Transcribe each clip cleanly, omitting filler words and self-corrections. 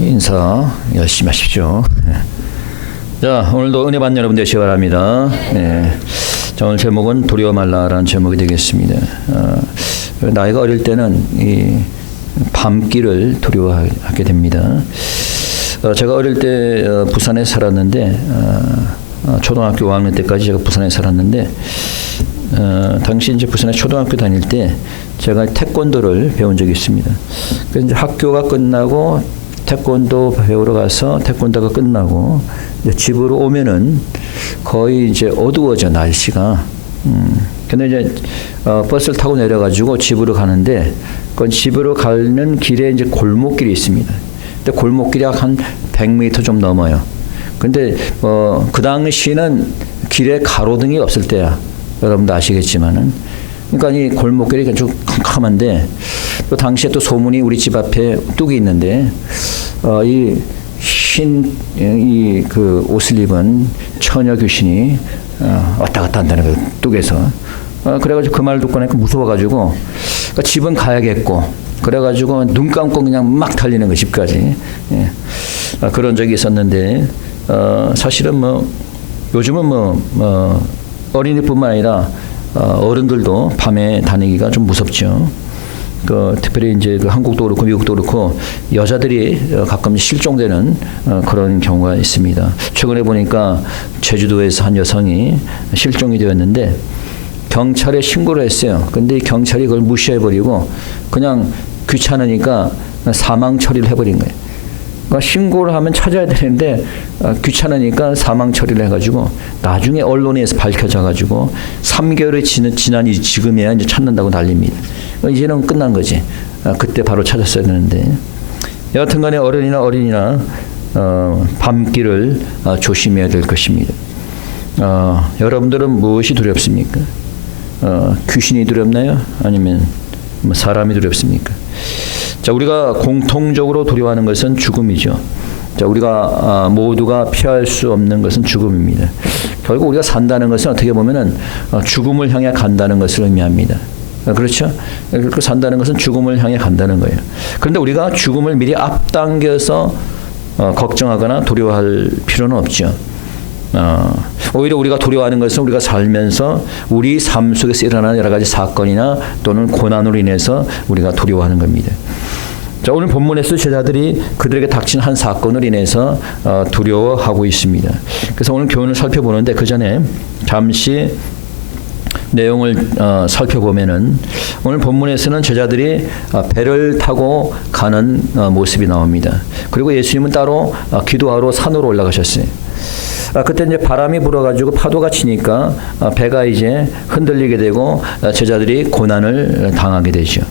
인사 열심히 하십시오. 자, 오늘도 은혜 받는 여러분 되시기 바랍니다. 자, 오늘 제목은 두려워 말라라는 제목이 되겠습니다. 나이가 어릴 때는 이 밤길을 두려워하게 됩니다. 제가 어릴 때 부산에 살았는데 초등학교 5학년 때까지 제가 부산에 살았는데 당시 이제 부산에 초등학교 다닐 때 제가 태권도를 배운 적이 있습니다. 그래서 이제 학교가 끝나고 태권도 배우러 가서 태권도가 끝나고 이제 집으로 오면은 거의 이제 어두워져 날씨가. 근데 이제 버스를 타고 내려가지고 집으로 가는데 그 집으로 가는 길에 이제 골목길이 있습니다. 근데 골목길이 한 100m 좀 넘어요. 근데 그 당시는 길에 가로등이 없을 때야. 여러분도 아시겠지만은. 그러니까 이 골목길이 좀 캄캄한데 또 당시에 또 소문이 우리 집 앞에 뚝이 있는데 이 그 옷을 입은 처녀 귀신이 왔다 갔다 한다는 그 뚝에서 그래가지고 그 말 듣고 나니까 무서워가지고 그러니까 집은 가야겠고 그래가지고 눈 감고 그냥 막 달리는 거 집까지. 그런 적이 있었는데 사실은 뭐 요즘은 뭐 어린이뿐만 아니라 어른들도 밤에 다니기가 좀 무섭죠. 특별히 이제 한국도 그렇고 미국도 그렇고 여자들이 가끔 실종되는 그런 경우가 있습니다. 최근에 보니까 제주도에서 한 여성이 실종이 되었는데 경찰에 신고를 했어요. 근데 경찰이 그걸 무시해버리고 그냥 귀찮으니까 사망 처리를 해버린 거예요. 그러니까 신고를 하면 찾아야 되는데 귀찮으니까 사망 처리를 해가지고 나중에 언론에서 밝혀져가지고 3개월이 지난 지금이야 이제 찾는다고 난립니다. 이제는 끝난 거지. 그때 바로 찾았어야 되는데 여하튼간에 어린이나 밤길을 조심해야 될 것입니다. 여러분들은 무엇이 두렵습니까? 귀신이 두렵나요? 아니면 사람이 두렵습니까? 자, 우리가 공통적으로 두려워하는 것은 죽음이죠. 자, 우리가 모두가 피할 수 없는 것은 죽음입니다. 결국 우리가 산다는 것은 어떻게 보면은 죽음을 향해 간다는 것을 의미합니다. 그렇죠? 그렇게 산다는 것은 죽음을 향해 간다는 거예요. 그런데 우리가 죽음을 미리 앞당겨서 걱정하거나 두려워할 필요는 없죠. 오히려 우리가 두려워하는 것은 우리가 살면서 우리 삶 속에서 일어나는 여러 가지 사건이나 또는 고난으로 인해서 우리가 두려워하는 겁니다. 자, 오늘 본문에서 제자들이 그들에게 닥친 한 사건으로 인해서 두려워하고 있습니다. 그래서 오늘 교훈을 살펴보는데 그 전에 잠시 내용을 살펴보면은 오늘 본문에서는 제자들이 배를 타고 가는 모습이 나옵니다. 그리고 예수님은 따로 기도하러 산으로 올라가셨어요. 그때 이제 바람이 불어가지고 파도가 치니까 배가 이제 흔들리게 되고 제자들이 고난을 당하게 되죠.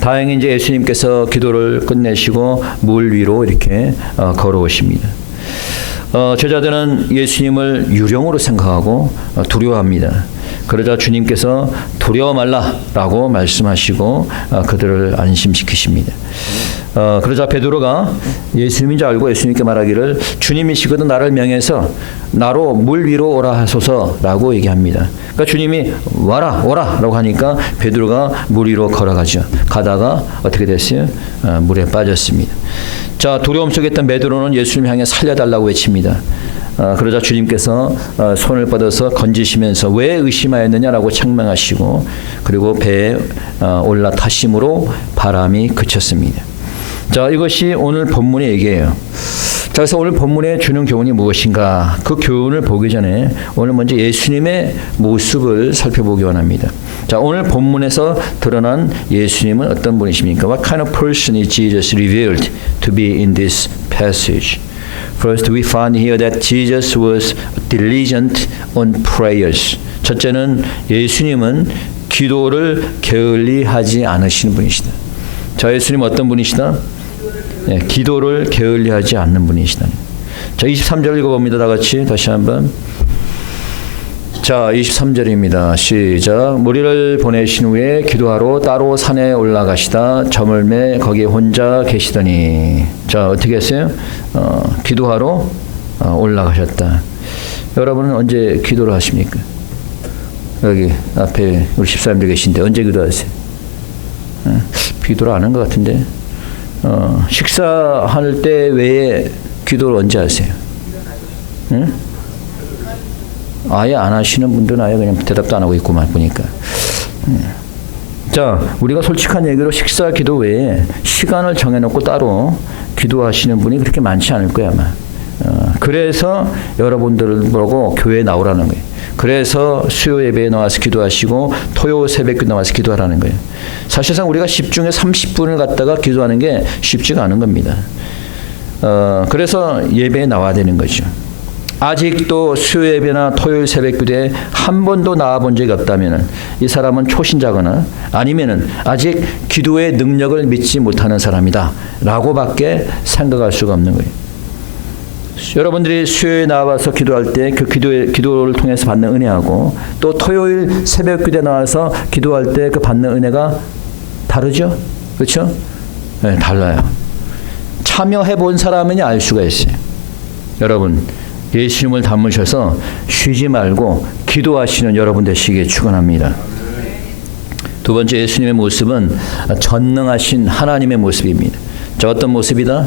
다행히 이제 예수님께서 기도를 끝내시고 물 위로 이렇게 걸어오십니다. 제자들은 예수님을 유령으로 생각하고 두려워합니다. 그러자 주님께서 두려워 말라라고 말씀하시고 그들을 안심시키십니다. 그러자 베드로가 예수님인 줄 알고 예수님께 말하기를 주님이시거든 나를 명해서 나로 물 위로 오라 하소서라고 얘기합니다. 그러니까 주님이 오라라고 하니까 베드로가 물 위로 걸어가죠. 가다가 어떻게 됐어요? 물에 빠졌습니다. 자, 두려움 속에 있던 베드로는 예수님 향해 살려달라고 외칩니다. 그러자 주님께서 손을 뻗어서 건지시면서 왜 의심하였느냐라고 책망하시고 그리고 배에 올라타심으로 바람이 그쳤습니다. 자, 이것이 오늘 본문의 얘기예요. 자, 그래서 오늘 본문에 주는 교훈이 무엇인가? 그 교훈을 보기 전에 오늘 먼저 예수님의 모습을 살펴보기 원합니다. 자, 오늘 본문에서 드러난 예수님은 어떤 분이십니까? What kind of person is Jesus revealed to be in this passage? First, we find here that Jesus was diligent on prayers. 첫째는 예수님은 기도를 게을리하지 않으시는 분이시다. 자, 예수님 어떤 분이시다? 기도를 게을리하지 않는 분이시다. 자, 23절 읽어봅니다. 다 같이 다시 한번. 자, 23절입니다. 시작. 무리를 보내신 후에 기도하러 따로 산에 올라가시다 저물매 거기에 혼자 계시더니. 자, 어떻게 했어요? 기도하러 올라가셨다. 여러분은 언제 기도를 하십니까? 여기 앞에 우리 집사님들 계신데 언제 기도하세요? 기도를 안 한 것 같은데. 식사할 때 외에 기도를 언제 하세요? 응? 아예 안 하시는 분들은 아예 그냥 대답도 안 하고 있고만 보니까. 자, 우리가 솔직한 얘기로 식사 기도 외에 시간을 정해놓고 따로 기도하시는 분이 그렇게 많지 않을 거야 아마. 그래서 여러분들을 보고 교회에 나오라는 거예요. 그래서 수요 예배에 나와서 기도하시고 토요 새벽에 나와서 기도하라는 거예요. 사실상 우리가 10중에 30분을 갖다가 기도하는 게 쉽지가 않은 겁니다. 그래서 예배에 나와야 되는 거죠. 아직도 수요 예배나 토요일 새벽 기도에 한 번도 나와본 적이 없다면은 이 사람은 초신자거나 아니면은 아직 기도의 능력을 믿지 못하는 사람이다라고밖에 생각할 수가 없는 거예요. 여러분들이 수요일에 나와서 기도할 때 그 기도를 통해서 받는 은혜하고 또 토요일 새벽 기도에 나와서 기도할 때 그 받는 은혜가 다르죠? 그렇죠? 네, 달라요. 참여해 본 사람은이 알 수가 있어요. 여러분, 예수님을 닮으셔서 쉬지 말고 기도하시는 여러분 되시기를 축원합니다. 두 번째 예수님의 모습은 전능하신 하나님의 모습입니다. 저 어떤 모습이다?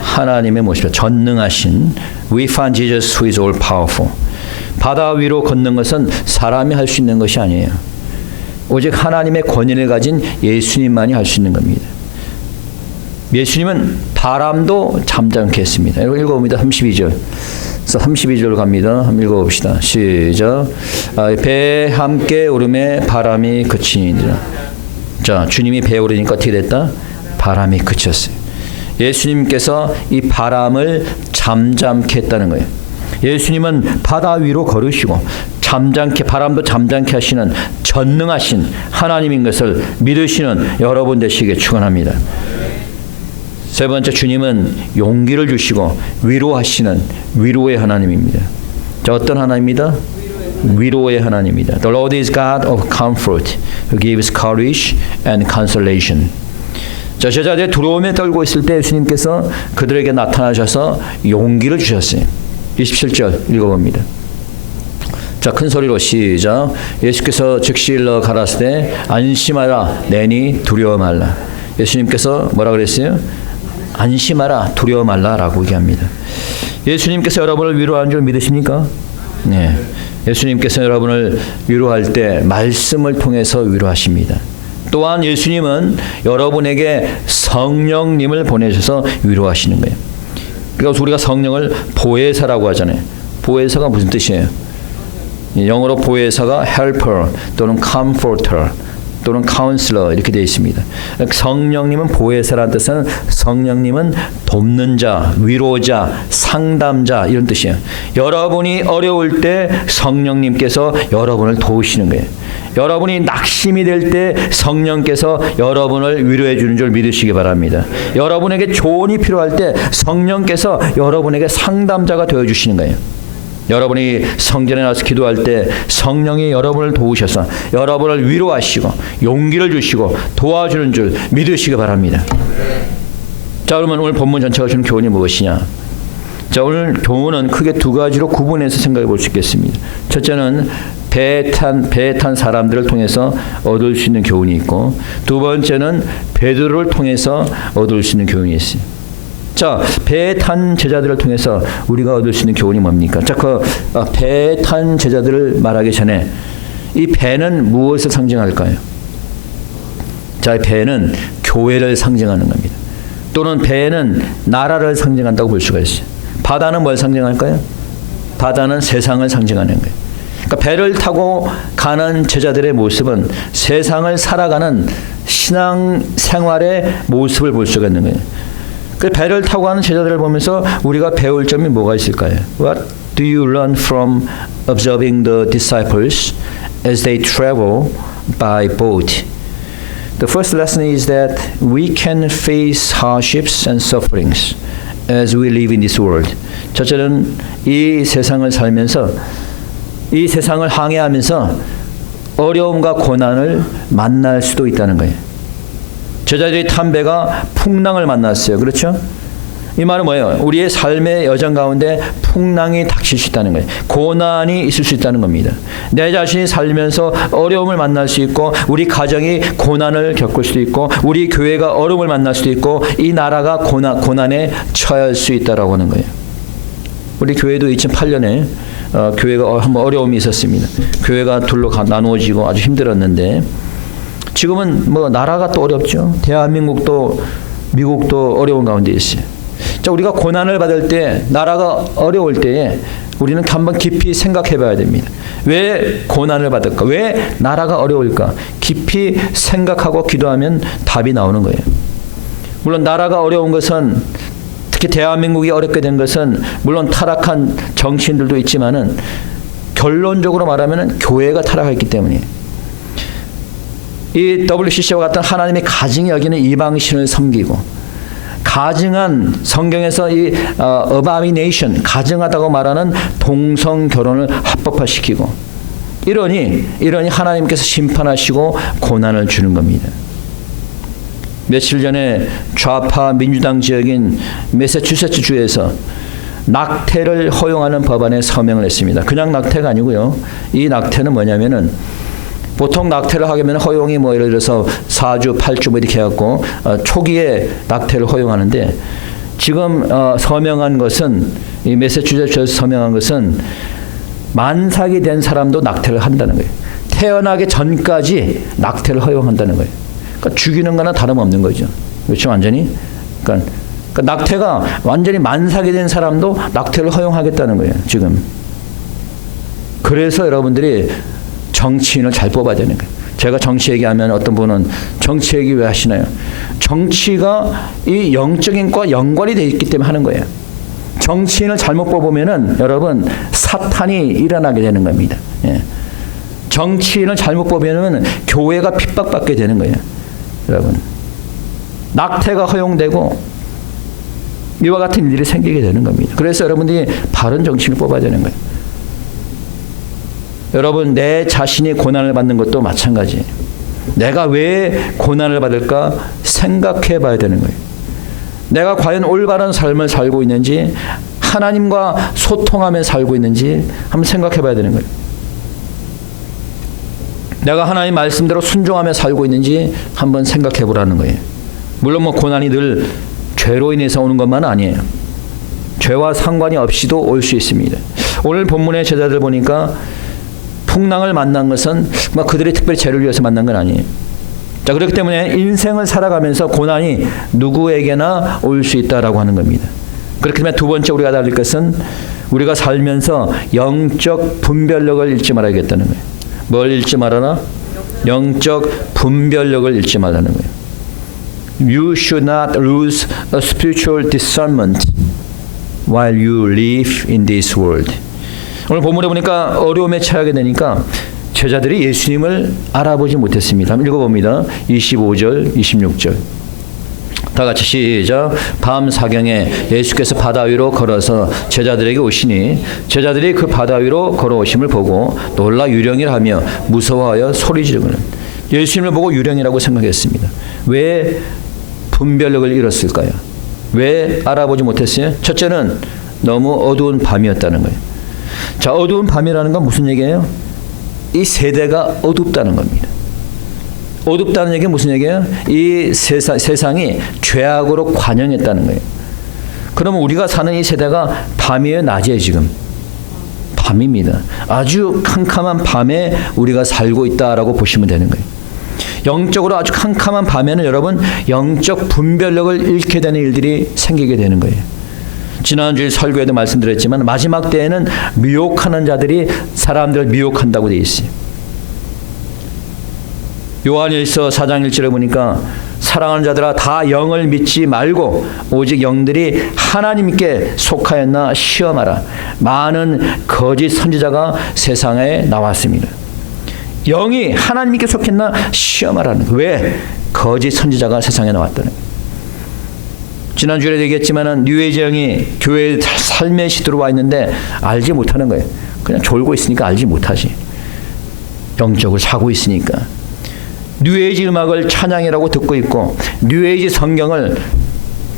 하나님의 모습이다. 전능하신 We find Jesus who is all powerful. 바다 위로 걷는 것은 사람이 할 수 있는 것이 아니에요. 오직 하나님의 권위를 가진 예수님만이 할 수 있는 겁니다. 예수님은 바람도 잠잠케 했습니다. 읽어봅니다. 32절. 32절로 갑니다. 한번 읽어봅시다. 시작. 배에 함께 오름에 바람이 그치니라. 자, 주님이 배에 오르니까 어떻게 됐다? 바람이 그쳤어요. 예수님께서 이 바람을 잠잠케 했다는 거예요. 예수님은 바다 위로 걸으시고 바람도 잠잠케 하시는 전능하신 하나님인 것을 믿으시는 여러분 되시기를 축원합니다. 세 번째, 주님은 용기를 주시고 위로하시는 위로의 하나님입니다. 자, 어떤 하나님입니다? 위로의 하나님입니다. The Lord is God of comfort, who gives courage and consolation. 자, 제자들이 두려움에 떨고 있을 때 예수님께서 그들에게 나타나셔서 용기를 주셨어요. 27절 읽어봅니다. 자, 큰 소리로 시작. 예수께서 즉시 일러 가라사대 안심하라 내니 두려워 말라. 예수님께서 뭐라 그랬어요? 안심하라 두려워 말라라고 얘기합니다. 예수님께서 여러분을 위로하는 줄 믿으십니까? 네. 예수님께서 여러분을 위로할 때 말씀을 통해서 위로하십니다. 또한 예수님은 여러분에게 성령님을 보내셔서 위로하시는 거예요. 그래서 우리가 성령을 보혜사라고 하잖아요. 보혜사가 무슨 뜻이에요? 영어로 보혜사가 helper 또는 comforter 또는 counselor 이렇게 되어 있습니다. 성령님은 보혜사라는 뜻은 성령님은 돕는 자, 위로자, 상담자 이런 뜻이에요. 여러분이 어려울 때 성령님께서 여러분을 도우시는 거예요. 여러분이 낙심이 될 때 성령께서 여러분을 위로해 주는 줄 믿으시기 바랍니다. 여러분에게 조언이 필요할 때 성령께서 여러분에게 상담자가 되어 주시는 거예요. 여러분이 성전에 나와서 기도할 때 성령이 여러분을 도우셔서 여러분을 위로하시고 용기를 주시고 도와주는 줄 믿으시기 바랍니다. 자, 그러면 오늘 본문 전체가 주는 교훈이 무엇이냐? 자, 오늘 교훈은 크게 두 가지로 구분해서 생각해 볼 수 있겠습니다. 첫째는 배에 탄 사람들을 통해서 얻을 수 있는 교훈이 있고, 두 번째는 베드로를 통해서 얻을 수 있는 교훈이 있어요. 자, 배에 탄 제자들을 통해서 우리가 얻을 수 있는 교훈이 뭡니까? 자, 그 배에 탄 제자들을 말하기 전에 이 배는 무엇을 상징할까요? 자, 배는 교회를 상징하는 겁니다. 또는 배는 나라를 상징한다고 볼 수가 있어요. 바다는 뭘 상징할까요? 바다는 세상을 상징하는 거예요. 그러니까 배를 타고 가는 제자들의 모습은 세상을 살아가는 신앙 생활의 모습을 볼 수가 있는 거예요. 그 배를 타고 가는 제자들을 보면서 우리가 배울 점이 뭐가 있을까요? What do you learn from observing the disciples as they travel by boat? The first lesson is that we can face hardships and sufferings as we live in this world. 첫째는 이 세상을 살면서 이 세상을 항해하면서 어려움과 고난을 만날 수도 있다는 거예요. 제자들이 탄 배가 풍랑을 만났어요. 그렇죠? 이 말은 뭐예요? 우리의 삶의 여정 가운데 풍랑이 닥칠 수 있다는 거예요. 고난이 있을 수 있다는 겁니다. 내 자신이 살면서 어려움을 만날 수 있고, 우리 가정이 고난을 겪을 수도 있고, 우리 교회가 어려움을 만날 수도 있고, 이 나라가 고난에 처할 수 있다라고 하는 거예요. 우리 교회도 2008년에 교회가 한번 어려움이 있었습니다. 교회가 둘로 나누어지고 아주 힘들었는데, 지금은 뭐 나라가 또 어렵죠. 대한민국도 미국도 어려운 가운데 있어요. 자, 우리가 고난을 받을 때, 나라가 어려울 때에 우리는 한번 깊이 생각해 봐야 됩니다. 왜 고난을 받을까? 왜 나라가 어려울까? 깊이 생각하고 기도하면 답이 나오는 거예요. 물론 나라가 어려운 것은, 특히 대한민국이 어렵게 된 것은 물론 타락한 정치인들도 있지만은 결론적으로 말하면 교회가 타락했기 때문이에요. 이 WCC와 같은 하나님의 가증히 여기는 이방신을 섬기고, 가증한 성경에서 이 abomination, 가증하다고 말하는 동성 결혼을 합법화시키고, 이러니 하나님께서 심판하시고 고난을 주는 겁니다. 며칠 전에 좌파 민주당 지역인 매사추세츠 주에서 낙태를 허용하는 법안에 서명을 했습니다. 그냥 낙태가 아니고요. 이 낙태는 뭐냐면은, 보통 낙태를 하려면 허용이 뭐 예를 들어서 4주, 8주 뭐 이렇게 해갖고 초기에 낙태를 허용하는데, 지금 서명한 것은, 이 매사추세츠에서 서명한 것은 만삭이 된 사람도 낙태를 한다는 거예요. 태어나기 전까지 낙태를 허용한다는 거예요. 그러니까 죽이는 거나 다름없는 거죠. 그렇죠, 완전히. 그러니까 낙태가 완전히 만삭이 된 사람도 낙태를 허용하겠다는 거예요, 지금. 그래서 여러분들이 정치인을 잘 뽑아야 되는 거예요. 제가 정치 얘기하면 어떤 분은 정치 얘기 왜 하시나요? 정치가 이 영적인 것과 연관이 되어 있기 때문에 하는 거예요. 정치인을 잘못 뽑으면은 여러분 사탄이 일어나게 되는 겁니다. 예. 정치인을 잘못 뽑으면은 교회가 핍박받게 되는 거예요. 여러분, 낙태가 허용되고 이와 같은 일이 생기게 되는 겁니다. 그래서 여러분들이 바른 정치인을 뽑아야 되는 거예요. 여러분, 내 자신이 고난을 받는 것도 마찬가지예요. 내가 왜 고난을 받을까 생각해 봐야 되는 거예요. 내가 과연 올바른 삶을 살고 있는지, 하나님과 소통하며 살고 있는지 한번 생각해 봐야 되는 거예요. 내가 하나님 말씀대로 순종하며 살고 있는지 한번 생각해 보라는 거예요. 물론 뭐 고난이 늘 죄로 인해서 오는 것만 아니에요. 죄와 상관이 없이도 올 수 있습니다. 오늘 본문의 제자들 보니까 풍랑을 만난 것은 막 그들이 특별히 죄를 위해서 만난 건 아니에요. 자, 그렇기 때문에 인생을 살아가면서 고난이 누구에게나 올 수 있다라고 하는 겁니다. 그렇기 때문에 두 번째 우리가 달릴 것은, 우리가 살면서 영적 분별력을 잃지 말아야겠다는 거예요. 뭘 잃지 말아라? 영적 분별력을 잃지 말라는 거예요. You should not lose a spiritual discernment while you live in this world. 오늘 본문에 보니까 어려움에 처하게 되니까 제자들이 예수님을 알아보지 못했습니다. 한번 읽어봅니다. 25절, 26절. 다 같이 시작. 밤 사경에 예수께서 바다 위로 걸어서 제자들에게 오시니, 제자들이 그 바다 위로 걸어오심을 보고 놀라 유령이라 하며 무서워하여 소리 지르고는, 예수님을 보고 유령이라고 생각했습니다. 왜 분별력을 잃었을까요? 왜 알아보지 못했어요? 첫째는 너무 어두운 밤이었다는 거예요. 자, 어두운 밤이라는 건 무슨 얘기예요? 이 세대가 어둡다는 겁니다. 어둡다는 얘기는 무슨 얘기예요? 이 세상이 죄악으로 관영했다는 거예요. 그러면 우리가 사는 이 세대가 밤이에요, 낮이에요? 지금 밤입니다. 아주 캄캄한 밤에 우리가 살고 있다라고 보시면 되는 거예요. 영적으로 아주 캄캄한 밤에는 여러분 영적 분별력을 잃게 되는 일들이 생기게 되는 거예요. 지난주에 설교에도 말씀드렸지만 마지막 때에는 미혹하는 자들이 사람들을 미혹한다고 되어 있어요. 요한일서 4장 1절에 보니까 사랑하는 자들아 다 영을 믿지 말고 오직 영들이 하나님께 속하였나 시험하라. 많은 거짓 선지자가 세상에 나왔습니다. 영이 하나님께 속했나 시험하라는 거예요. 왜? 거짓 선지자가 세상에 나왔다는 거예요. 지난주에 얘기했지만 뉴에이지 영이 교회에 살며시 들어와 있는데 알지 못하는 거예요. 그냥 졸고 있으니까 알지 못하지. 영적으로 자고 있으니까. 뉴에이지 음악을 찬양이라고 듣고 있고 뉴에이지 성경을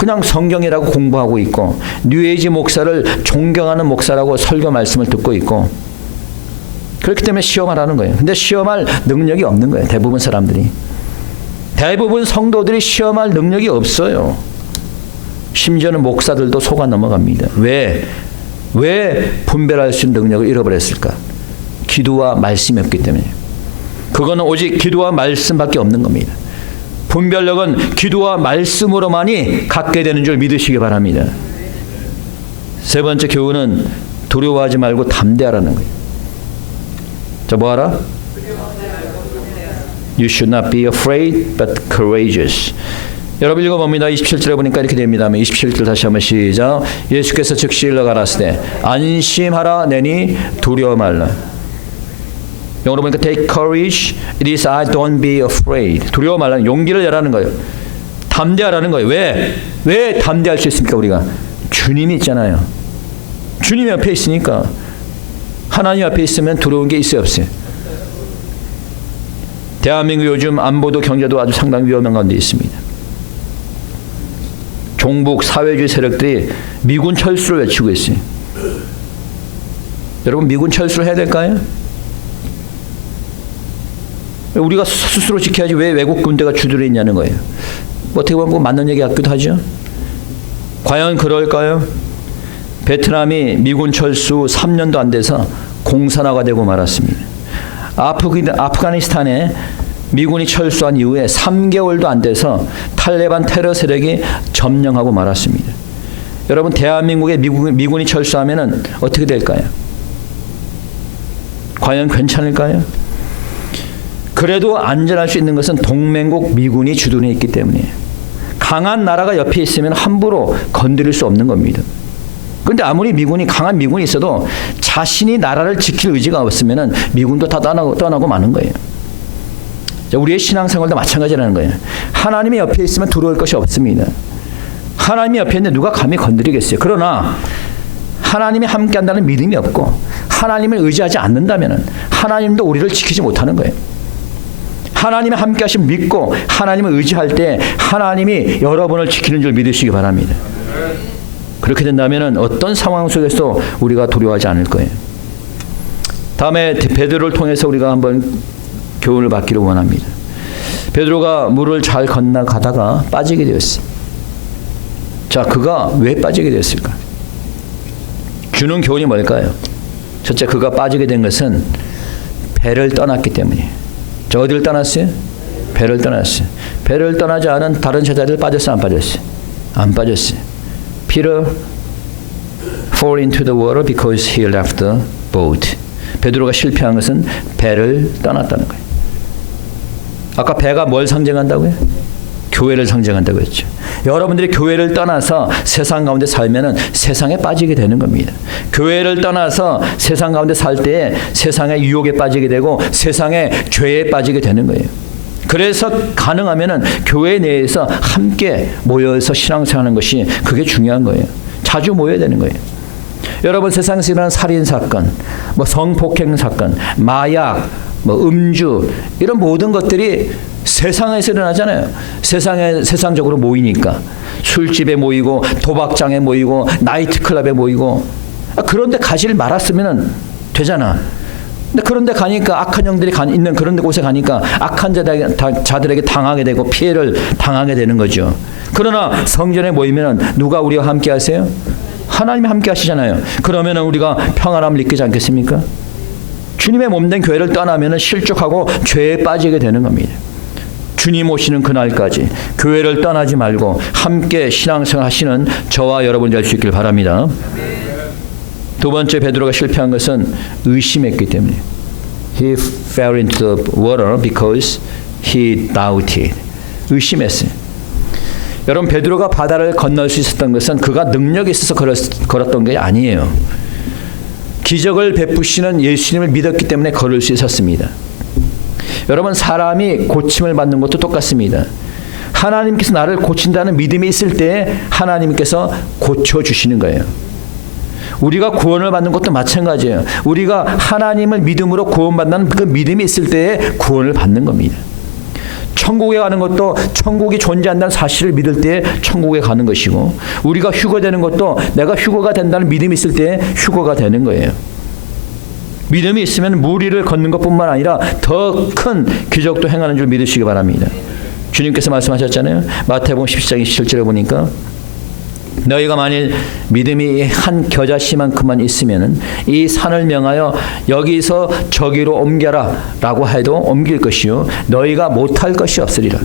그냥 성경이라고 공부하고 있고 뉴에이지 목사를 존경하는 목사라고 설교 말씀을 듣고 있고 그렇기 때문에 시험하라는 거예요. 근데 시험할 능력이 없는 거예요. 대부분 사람들이. 대부분 성도들이 시험할 능력이 없어요. 심지어는 목사들도 속아 넘어갑니다. 왜 분별할 수 있는 능력을 잃어버렸을까? 기도와 말씀이 없기 때문에. 그거는 오직 기도와 말씀밖에 없는 겁니다. 분별력은 기도와 말씀으로만이 갖게 되는 줄 믿으시기 바랍니다. 세 번째 교훈은 두려워하지 말고 담대하라는 거예요. 자, 뭐하라? You should not be afraid but courageous. 여러분 읽어봅니다. 27절에 보니까 이렇게 됩니다. 27절 다시 한번 시작. 예수께서 즉시 일러 가라사대 안심하라 내니 두려워 말라. 영어로 보니까 take courage. It is I don't be afraid. 두려워 말라는 용기를 내라는 거예요. 담대하라는 거예요. 왜 담대할 수 있습니까? 우리가 주님이 있잖아요. 주님이 옆에 있으니까. 하나님 앞에 있으면 두려운 게 있어요, 없어요? 대한민국 요즘 안보도 경제도 아주 상당히 위험한 가운데 있습니다. 종북 사회주의 세력들이 미군 철수를 외치고 있어요. 여러분 미군 철수를 해야 될까요? 우리가 스스로 지켜야지 왜 외국 군대가 주둔해 있냐는 거예요. 어떻게 보면 맞는 얘기 같기도 하죠. 과연 그럴까요? 베트남이 미군 철수 3년도 안 돼서 공산화가 되고 말았습니다. 아프가니스탄에 미군이 철수한 이후에 3개월도 안 돼서 탈레반 테러 세력이 점령하고 말았습니다. 여러분 대한민국에 미군이 철수하면 어떻게 될까요? 과연 괜찮을까요? 그래도 안전할 수 있는 것은 동맹국 미군이 주둔해 있기 때문에 강한 나라가 옆에 있으면 함부로 건드릴 수 없는 겁니다. 그런데 아무리 강한 미군이 있어도 자신이 나라를 지킬 의지가 없으면 미군도 다 떠나고 마는 거예요. 우리의 신앙생활도 마찬가지라는 거예요. 하나님이 옆에 있으면 두려울 것이 없습니다. 하나님이 옆에 있는데 누가 감히 건드리겠어요. 그러나 하나님이 함께한다는 믿음이 없고 하나님을 의지하지 않는다면 하나님도 우리를 지키지 못하는 거예요. 하나님이 함께하심 믿고 하나님을 의지할 때 하나님이 여러분을 지키는 줄 믿으시기 바랍니다. 그렇게 된다면 어떤 상황 속에서 우리가 두려워하지 않을 거예요. 다음에 베드로를 통해서 우리가 한번 교훈을 받기를 원합니다. 베드로가 물을 잘 건너가다가 빠지게 되었어요. 자, 그가 왜 빠지게 되었을까? 주는 교훈이 뭘까요? 첫째, 그가 빠지게 된 것은 배를 떠났기 때문이에요. 자, 어디를 떠났어요? 배를 떠났어요. 배를 떠나지 않은 다른 제자들 빠졌어요? 안 빠졌어요? 안 빠졌어요. Peter fall into the water because he left the boat. 베드로가 실패한 것은 배를 떠났다는 거예요. 아까 배가 뭘 상징한다고요? 교회를 상징한다고 했죠. 여러분들이 교회를 떠나서 세상 가운데 살면은 세상에 빠지게 되는 겁니다. 교회를 떠나서 세상 가운데 살 때 세상의 유혹에 빠지게 되고 세상의 죄에 빠지게 되는 거예요. 그래서 가능하면은 교회 내에서 함께 모여서 신앙생활하는 것이 그게 중요한 거예요. 자주 모여야 되는 거예요. 여러분 세상에서 일어나는 살인 사건, 성폭행 사건, 마약, 음주 이런 모든 것들이 세상에서 일어나잖아요. 세상적으로 모이니까 술집에 모이고 도박장에 모이고 나이트클럽에 모이고 그런데 가지를 말았으면 되잖아. 근데 그런데 가니까 악한 영들이 있는 그런 곳에 가니까 악한 자들에게 당하게 되고 피해를 당하게 되는 거죠. 그러나 성전에 모이면 누가 우리와 함께 하세요? 하나님이 함께 하시잖아요. 그러면 우리가 평안함을 느끼지 않겠습니까? 주님의 몸된 교회를 떠나면 실족하고 죄에 빠지게 되는 겁니다. 주님 오시는 그날까지 교회를 떠나지 말고 함께 신앙생활 하시는 저와 여러분이 될 수 있길 바랍니다. 두 번째 베드로가 실패한 것은 의심했기 때문에 He fell into the water because he doubted. 의심했어요. 여러분 베드로가 바다를 건널 수 있었던 것은 그가 능력이 있어서 걸었던 게 아니에요. 기적을 베푸시는 예수님을 믿었기 때문에 걸을 수 있었습니다. 여러분 사람이 고침을 받는 것도 똑같습니다. 하나님께서 나를 고친다는 믿음이 있을 때 하나님께서 고쳐주시는 거예요. 우리가 구원을 받는 것도 마찬가지예요. 우리가 하나님을 믿음으로 구원받는 그 믿음이 있을 때에 구원을 받는 겁니다. 천국에 가는 것도 천국이 존재한다는 사실을 믿을 때 천국에 가는 것이고, 우리가 휴거되는 것도 내가 휴거가 된다는 믿음이 있을 때 휴거가 되는 거예요. 믿음이 있으면 무리를 걷는 것뿐만 아니라 더 큰 기적도 행하는 줄 믿으시기 바랍니다. 주님께서 말씀하셨잖아요. 마태복음 17장 27절에 보니까 너희가 만일 믿음이 한 겨자씨만큼만 있으면 이 산을 명하여 여기서 저기로 옮겨라 라고 해도 옮길 것이요 너희가 못할 것이 없으리라.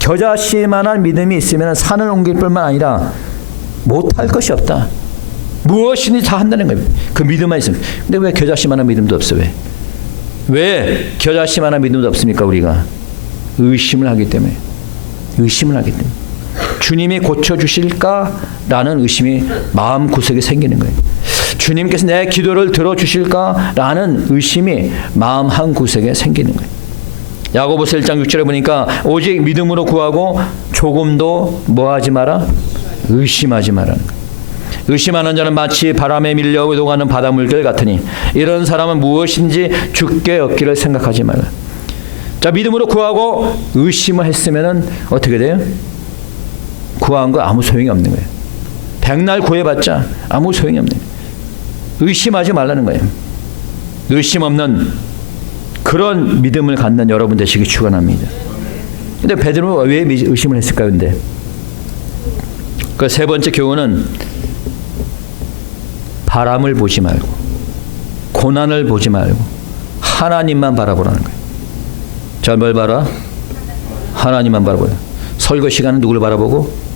겨자씨만한 믿음이 있으면 산을 옮길 뿐만 아니라 못할 것이 없다. 무엇이니 다 한다는 거예요. 그 믿음만 있으면. 근데 왜 겨자씨만한 믿음도 없어? 왜 겨자씨만한 믿음도 없습니까? 우리가 의심을 하기 때문에. 주님이 고쳐주실까라는 의심이 마음구석에 생기는 거예요. 주님께서 내 기도를 들어주실까라는 의심이 마음 한구석에 생기는 거예요. 야고보서 1장 6절에 보니까 오직 믿음으로 구하고 조금도 뭐하지 마라? 의심하지 마라는 거예요. 의심하는 자는 마치 바람에 밀려 오가는 바닷물결 같으니 이런 사람은 무엇인지 주께 얻기를 생각하지 말라. 자, 믿음으로 구하고 의심을 했으면 어떻게 돼요? 구한 거 아무 소용이 없는 거예요. 백날 구해봤자 아무 소용이 없는 거예요. 의심하지 말라는 거예요. 의심 없는 그런 믿음을 갖는 여러분 되시기 축원합니다. 근데 베드로가 왜 의심을 했을까요? 근데 그 세 번째 교훈은 바람을 보지 말고 고난을 보지 말고 하나님만 바라보라는 거예요. 자, 뭘 봐라? 하나님만 바라보라. 설거 시간은 누구를 바라보고?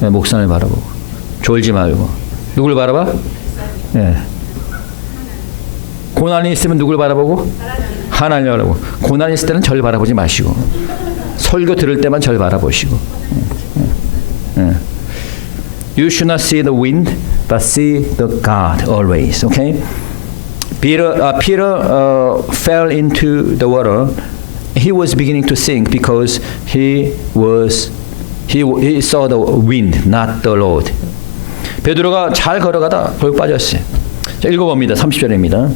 네, 목사를 바라보고. 졸지 말고. 누구를 바라봐? 네. 고난이 있으면 누구를 바라보고? 하나님을 바라보고. 고난이 있을 때는 절 바라보지 마시고 설교 들을 때만 절 바라보시고. You should not see the wind, but see the God always. Okay? Peter fell into the water. He was beginning to sink because he saw the wind, not the Lord. 베드로가 잘 걸어가다 거기 빠졌어요. 자, 읽어봅니다. 30절입니다.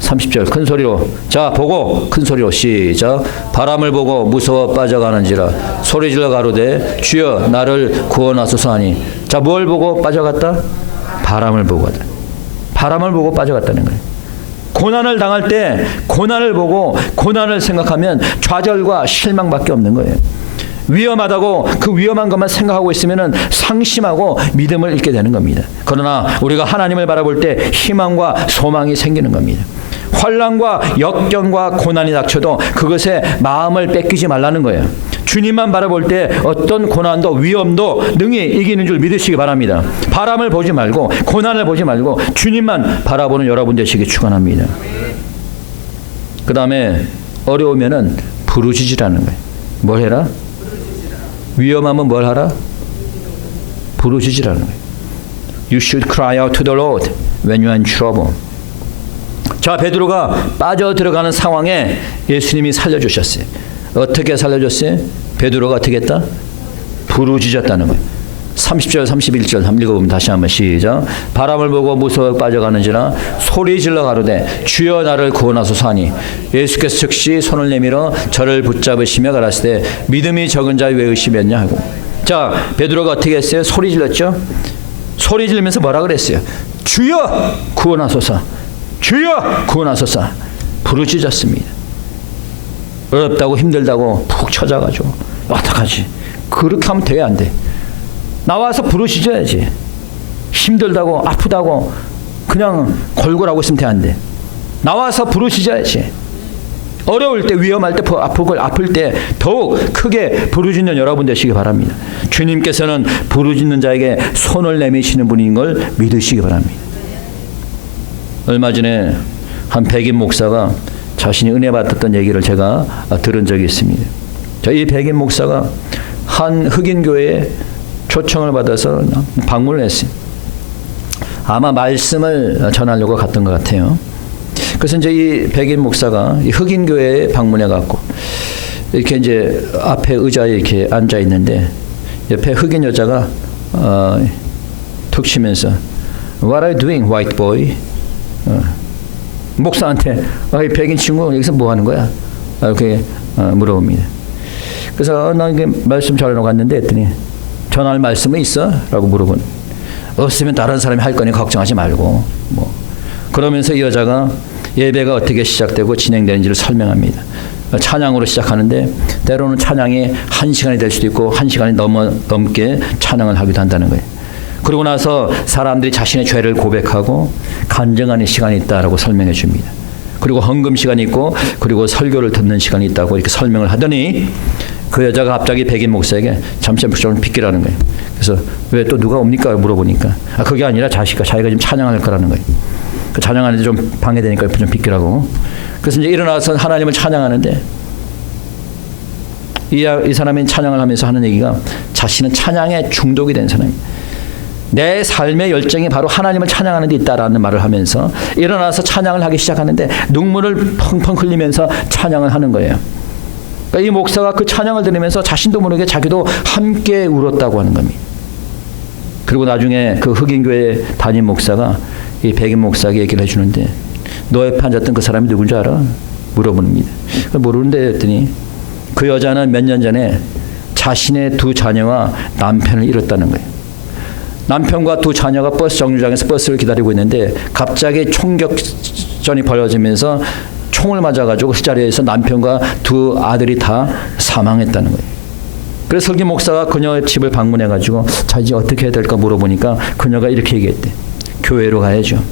30절 큰 소리로 자 보고 큰 소리로 시작. 바람을 보고 무서워 빠져가는지라 소리질러 가로되 주여 나를 구원하소서 하니. 자, 뭘 보고 빠져갔다? 바람을 보고 갔다. 바람을 보고 빠져갔다는 거예요. 고난을 당할 때 고난을 보고 고난을 생각하면 좌절과 실망밖에 없는 거예요. 위험하다고 그 위험한 것만 생각하고 있으면 상심하고 믿음을 잃게 되는 겁니다. 그러나 우리가 하나님을 바라볼 때 희망과 소망이 생기는 겁니다. 환난과 역경과 고난이 닥쳐도 그것에 마음을 뺏기지 말라는 거예요. 주님만 바라볼 때 어떤 고난도 위험도 능히 이기는 줄 믿으시기 바랍니다. 바람을 보지 말고 고난을 보지 말고 주님만 바라보는 여러분 되시기 축원합니다. 그 다음에 어려우면은 부르짖으라는 거예요. 뭘 해라? 위험하면 뭘 하라? 부르짖으라는 거예요. You should cry out to the Lord when you are in trouble. 자, 베드로가 빠져 들어가는 상황에 예수님이 살려주셨어요. 어떻게 살려줬어요? 베드로가 어떻게 했다? 부르짖었다는 거예요. 30절 31절 한번 읽어보면 다시 한번 시작. 바람을 보고 무서워 빠져가는지라 소리질러 가로되 주여 나를 구원하소서 하니 예수께서 즉시 손을 내밀어 저를 붙잡으시며 가라사대 믿음이 적은 자의 왜 의심했냐 하고. 자, 베드로가 어떻게 했어요? 소리질렀죠. 소리지르면서 뭐라 그랬어요? 주여 구원하소서, 주여 구원하소서 부르짖었습니다. 어렵다고 힘들다고 푹 처져가지고 어떡하지? 그렇게 하면 돼, 안 돼? 나와서 부르짖어야지. 힘들다고 아프다고 그냥 골골하고 있으면 돼, 안 돼? 나와서 부르짖어야지. 어려울 때, 위험할 때, 아플 때 더욱 크게 부르짖는 여러분 되시기 바랍니다. 주님께서는 부르짖는 자에게 손을 내미시는 분인 걸 믿으시기 바랍니다. 얼마 전에 한 백인 목사가 자신이 은혜 받았던 얘기를 제가 들은 적이 있습니다. 이 백인 목사가 한 흑인 교회에 초청을 받아서 방문을 했어요. 아마 말씀을 전하려고 갔던 것 같아요. 그래서 이제 이 백인 목사가 이 흑인 교회에 방문해 갖고 이렇게 이제 앞에 의자에 이렇게 앉아 있는데 옆에 흑인 여자가 툭 치면서 What are you doing, white boy? 목사한테 이 백인 친구 여기서 뭐 하는 거야? 이렇게 물어봅니다. 그래서 나 이게 말씀 전하러 갔는데 했더니 전할 말씀은 있어? 라고 물어본. 없으면 다른 사람이 할 거니 걱정하지 말고 뭐 그러면서 이 여자가 예배가 어떻게 시작되고 진행되는지를 설명합니다. 찬양으로 시작하는데 때로는 찬양이 1시간이 될 수도 있고 1시간이 넘게 찬양을 하기도 한다는 거예요. 그러고 나서 사람들이 자신의 죄를 고백하고 간증하는 시간이 있다라고 설명해 줍니다. 그리고 헌금 시간이 있고 그리고 설교를 듣는 시간이 있다고 이렇게 설명을 하더니 그 여자가 갑자기 백인 목사에게 잠시만 좀 비키라는 거예요. 그래서 왜 또 누가 옵니까? 물어보니까 그게 아니라 자기가 지금 찬양할 거라는 거예요. 그 찬양하는데 좀 방해되니까 좀 비키라고. 그래서 이제 일어나서 하나님을 찬양하는데 이 사람이 찬양을 하면서 하는 얘기가 자신은 찬양에 중독이 된 사람이에요. 내 삶의 열정이 바로 하나님을 찬양하는 데 있다라는 말을 하면서 일어나서 찬양을 하기 시작하는데 눈물을 펑펑 흘리면서 찬양을 하는 거예요. 그러니까 이 목사가 그 찬양을 들으면서 자신도 모르게 자기도 함께 울었다고 하는 겁니다. 그리고 나중에 그 흑인교회 담임 목사가 이 백인 목사에게 얘기를 해주는데 너 옆에 앉았던 그 사람이 누군지 알아? 물어봅니다. 모르는데 했더니 그 여자는 몇 년 전에 자신의 2 자녀와 남편을 잃었다는 거예요. 남편과 2 자녀가 버스 정류장에서 버스를 기다리고 있는데 갑자기 총격전이 벌어지면서 총을 맞아가지고 그 자리에서 남편과 2 아들이 다 사망했다는 거예요. 그래서 흑인 목사가 그녀의 집을 방문해가지고 자 이제 어떻게 해야 될까 물어보니까 그녀가 이렇게 얘기했대. 교회로 가야죠.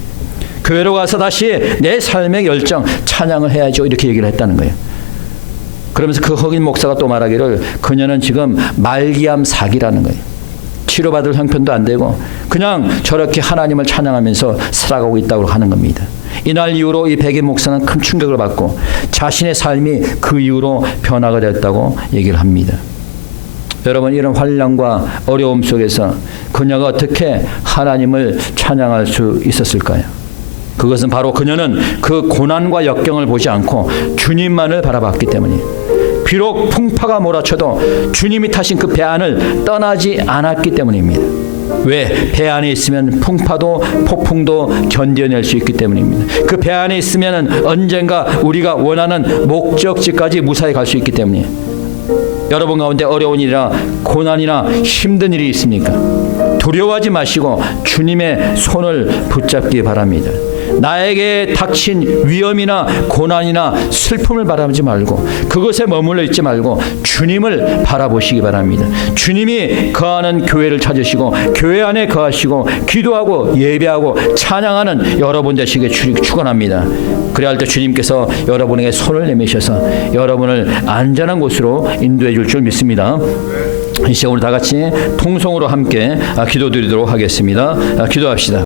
교회로 가서 다시 내 삶의 열정 찬양을 해야죠. 이렇게 얘기를 했다는 거예요. 그러면서 그 흑인 목사가 또 말하기를 그녀는 지금 말기암 사기라는 거예요. 치료받을 형편도 안 되고 그냥 저렇게 하나님을 찬양하면서 살아가고 있다고 하는 겁니다. 이날 이후로 이 백인 목사는 큰 충격을 받고 자신의 삶이 그 이후로 변화가 됐다고 얘기를 합니다. 여러분 이런 환난과 어려움 속에서 그녀가 어떻게 하나님을 찬양할 수 있었을까요? 그것은 바로 그녀는 그 고난과 역경을 보지 않고 주님만을 바라봤기 때문이에요. 비록 풍파가 몰아쳐도 주님이 타신 그 배 안을 떠나지 않았기 때문입니다. 왜? 배 안에 있으면 풍파도 폭풍도 견뎌낼 수 있기 때문입니다. 그 배 안에 있으면 언젠가 우리가 원하는 목적지까지 무사히 갈 수 있기 때문이에요. 여러분 가운데 어려운 일이나 고난이나 힘든 일이 있습니까? 두려워하지 마시고 주님의 손을 붙잡기 바랍니다. 나에게 닥친 위험이나 고난이나 슬픔을 바라보지 말고 그것에 머물러 있지 말고 주님을 바라보시기 바랍니다. 주님이 거하는 교회를 찾으시고 교회 안에 거하시고 기도하고 예배하고 찬양하는 여러분 되시길 축원합니다. 그래야 할 때 주님께서 여러분에게 손을 내미셔서 여러분을 안전한 곳으로 인도해 줄 줄 믿습니다. 이 시간 우리 다 같이 통성으로 함께 기도드리도록 하겠습니다. 기도합시다.